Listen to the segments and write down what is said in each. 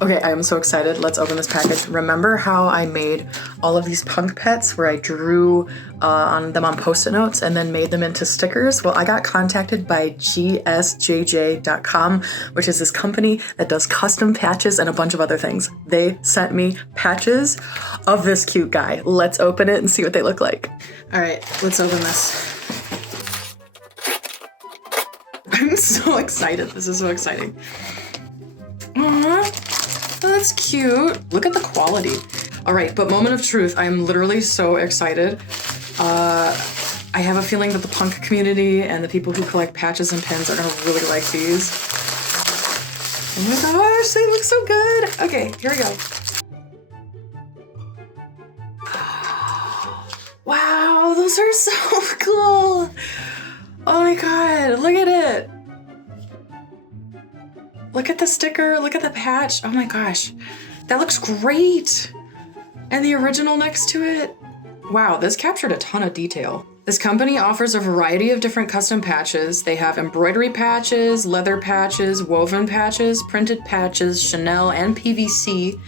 Okay, I am so excited. Let's open this package. Remember how I made all of these punk pets where I drew on them on Post-it notes and then made them into stickers? Well, I got contacted by gsjj.com, which is this company that does custom patches and a bunch of other things. They sent me patches of this cute guy. Let's open it and see what they look like. All right, let's open this. I'm so excited. This is so exciting. Aww. That's cute. Look at the quality. All right, but moment of truth. I'm literally so excited. I have a feeling that the punk community and the people who collect patches and pins are gonna really like these. Oh my gosh, they look so good. Okay, here we go. Wow, those are so cool. Oh my God, look at it. Look at the sticker, look at the patch. Oh my gosh, that looks great. And the original next to it. Wow, this captured a ton of detail. This company offers a variety of different custom patches. They have embroidery patches, leather patches, woven patches, printed patches, Chanel, and PVC.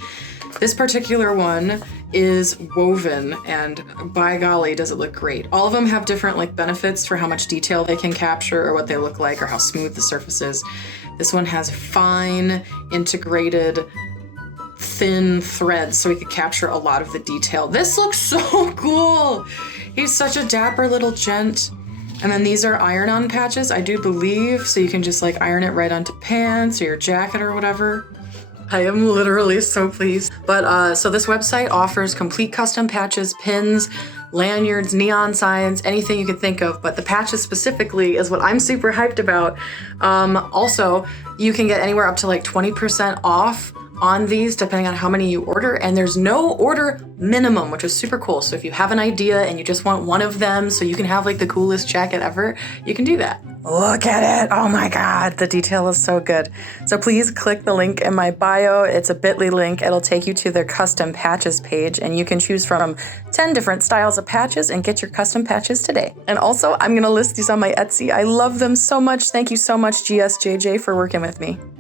This particular one is woven, and by golly, does it look great. All of them have different like benefits for how much detail they can capture or what they look like or how smooth the surface is. This one has fine, integrated, thin threads so we could capture a lot of the detail. This looks so cool. He's such a dapper little gent. And then these are iron-on patches, I do believe, so you can just like iron it right onto pants or your jacket or whatever. I am literally so pleased. But so this website offers complete custom patches, pins, lanyards, neon signs, anything you could think of, but the patches specifically is what I'm super hyped about. Also, you can get anywhere up to like 20% off on these depending on how many you order, and there's no order minimum, which is super cool. So if you have an idea and you just want one of them so you can have like the coolest jacket ever, you can do that. Look at it. Oh my God, the detail is so good. So please click the link in my bio. It's a bit.ly link. It'll take you to their custom patches page, and you can choose from 10 different styles of patches and get your custom patches today. And also, I'm gonna list these on my Etsy. I love them so much. Thank you so much, gsjj, for working with me.